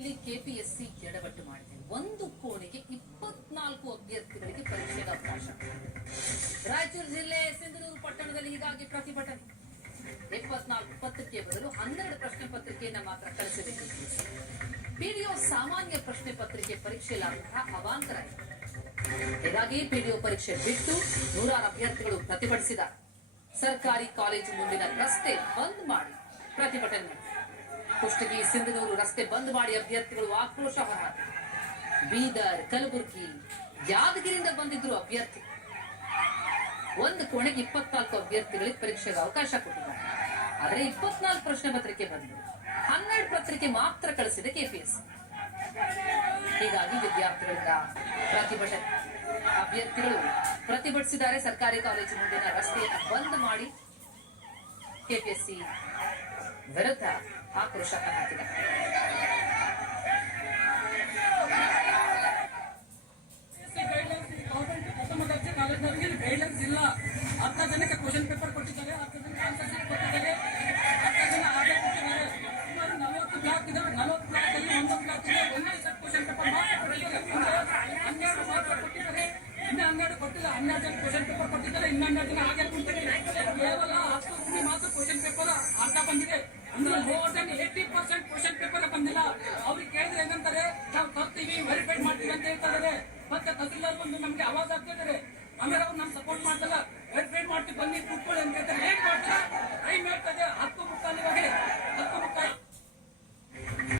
ಇಲ್ಲಿ ಕೆಪಿಎಸ್ಸಿ ಎಡವಟ್ಟು ಮಾಡಿದೆ. ಒಂದು ಕೋಣೆಗೆ 24 ಅಭ್ಯರ್ಥಿಗಳಿಗೆ ಪರೀಕ್ಷೆಗೆ ಅವಕಾಶ. ರಾಯಚೂರು ಜಿಲ್ಲೆ ಸಿಂಧನೂರು ಪಟ್ಟಣದಲ್ಲಿ ಹೀಗಾಗಿ ಪ್ರತಿಭಟನೆ. 24 ಪತ್ರಿಕೆ ಬದಲು 12 ಪ್ರಶ್ನೆ ಪತ್ರಿಕೆಯನ್ನ ಮಾತ್ರ ಕಳಿಸಬೇಕು. ಪಿಡಿಒ ಸಾಮಾನ್ಯ ಪ್ರಶ್ನೆ ಪತ್ರಿಕೆ ಪರೀಕ್ಷೆಯಲ್ಲಾದಂತಹ ಅವಾಂತರ ಇದೆ. ಹೀಗಾಗಿ ಪಿಡಿಒ ಪರೀಕ್ಷೆ ಬಿಟ್ಟು 100 ಅಭ್ಯರ್ಥಿಗಳು ಪ್ರತಿಭಟಿಸಿದ್ದಾರೆ. ಸರ್ಕಾರಿ ಕಾಲೇಜು ಮುಂದಿನ ರಸ್ತೆ ಬಂದ್ ಮಾಡಿ ಪ್ರತಿಭಟನೆ ಮಾಡಿದ್ದಾರೆ. ಕುಷ್ಟಗಿ ಸಿಂಧನೂರು ರಸ್ತೆ ಬಂದ್ ಮಾಡಿ ಅಭ್ಯರ್ಥಿಗಳು ಆಕ್ರೋಶ ಹೊರಹಾಕಿದರು. ಬೀದರ್, ಕಲಬುರಗಿ, ಯಾದಗಿರಿಯಿಂದ ಬಂದಿದ್ರು ಅಭ್ಯರ್ಥಿ. ಒಂದು ಕೋಣೆಗೆ 24 ಅಭ್ಯರ್ಥಿಗಳಿಗೆ ಪರೀಕ್ಷೆಗೆ ಅವಕಾಶ ಕೊಟ್ಟಿದ್ದಾರೆ. ಆದರೆ 24 ಪ್ರಶ್ನೆ ಪತ್ರಿಕೆ ಬಂದು 12 ಪತ್ರಿಕೆ ಮಾತ್ರ ಕಳಿಸಿದೆ ಕೆಪಿಎಸ್ಸಿ. ಹೀಗಾಗಿ ವಿದ್ಯಾರ್ಥಿಗಳಿಂದ ಪ್ರತಿಭಟನೆ. ಅಭ್ಯರ್ಥಿಗಳು ಪ್ರತಿಭಟಿಸಿದ್ದಾರೆ. ಸರ್ಕಾರಿ ಕಾಲೇಜು ಮುಂದಿನ ರಸ್ತೆಯನ್ನು ಬಂದ್ ಮಾಡಿ ಕೆಪಿಎಸ್ಸಿ ವಿರುದ್ಧ ಆಕ್ರೋಶ ಹಾಕಿದ್ದಾರೆ. ಗೈಡ್ಲೈನ್ಸ್ ಇಲ್ಲ. 10 ಜನಕ್ಕೆ ಕ್ವಶನ್ ಪೇಪರ್ ಕೊಟ್ಟಿದ್ದಾರೆ, 10 ಜನಕ್ಕೆ ಆನ್ಸರ್ ಶೀಟ್ ಕೊಟ್ಟಿದ್ದಾರೆ, 10 ಜನ ಆರ್ಡರ್ ಕೊಟ್ಟಿದ್ದಾರೆ. ಸುಮಾರು 40 ಬ್ಲಾಕ್ ಇದಾವೆ. 40 ಬ್ಲಾಕ್ ಅಲ್ಲಿ 1 ಬ್ಲಾಕ್ ಇದೆ. ಒಂದೇ ಕ್ವಶನ್ ಪೇಪರ್ ಮಾತ್ರ ಕೊಟ್ಟಿದ್ದಾರೆ. 12 ಮಾತ್ರ ಕೊಟ್ಟಿದ್ದಾರೆ. ಇನ್ನು 12 ಕೊಟ್ಟಿಲ್ಲ. 12 ಜನ ಕ್ವಶನ್ ಪೇಪರ್ ಕೊಟ್ಟಿದ್ದಾರೆ. ಇನ್ನು 12 ಜನ ಹಾಗೆ ಕೊಟ್ಟಿದ್ದಾರೆ. ಕೇವಲ 10 ಹುಡುಗಿ ಮಾತ್ರ ಕ್ವಶನ್ ಪೇಪರ್ ಅರ್ಧ ಬಂದಿದೆ. ಅಂದ್ರೆ ಮೋರ್ ದನ್ 80% ಕ್ವಶನ್ ಪೇಪರ್ ಬಂದಿಲ್ಲ. ಅವ್ರಿಗೆ ಕೇಳಿದ್ರೆ ಏನಂತಾರೆ, ನಾವು ತರ್ತೀವಿ, ವೆರಿಫೈ ಮಾಡ್ತೀವಿ ಅಂತ ಹೇಳ್ತಾರೆ. ಮತ್ತೆ ತಹಸೀಲ್ದಾರ್ ಬಂದು ನಮ್ಗೆ ಆವಾಜ್ ಆಗ್ತಿದ್ದಾರೆ. ಆಮೇಲೆ ಅವ್ರು ನಮ್ಗೆ ಸಪೋರ್ಟ್ ಮಾಡ್ತಲ್ಲ, ವೆರಿಫೈ ಮಾಡ್ತೀವಿ, ಬನ್ನಿ ಕೂತ್ಕೊಳ್ಳಿ ಅಂತ ಹೇಳ್ತಾರೆ. ಏನ್ ಮಾಡ್ತಾರೆ? ಟೈಮ್ ಹೇಳ್ತದೆ 10:45.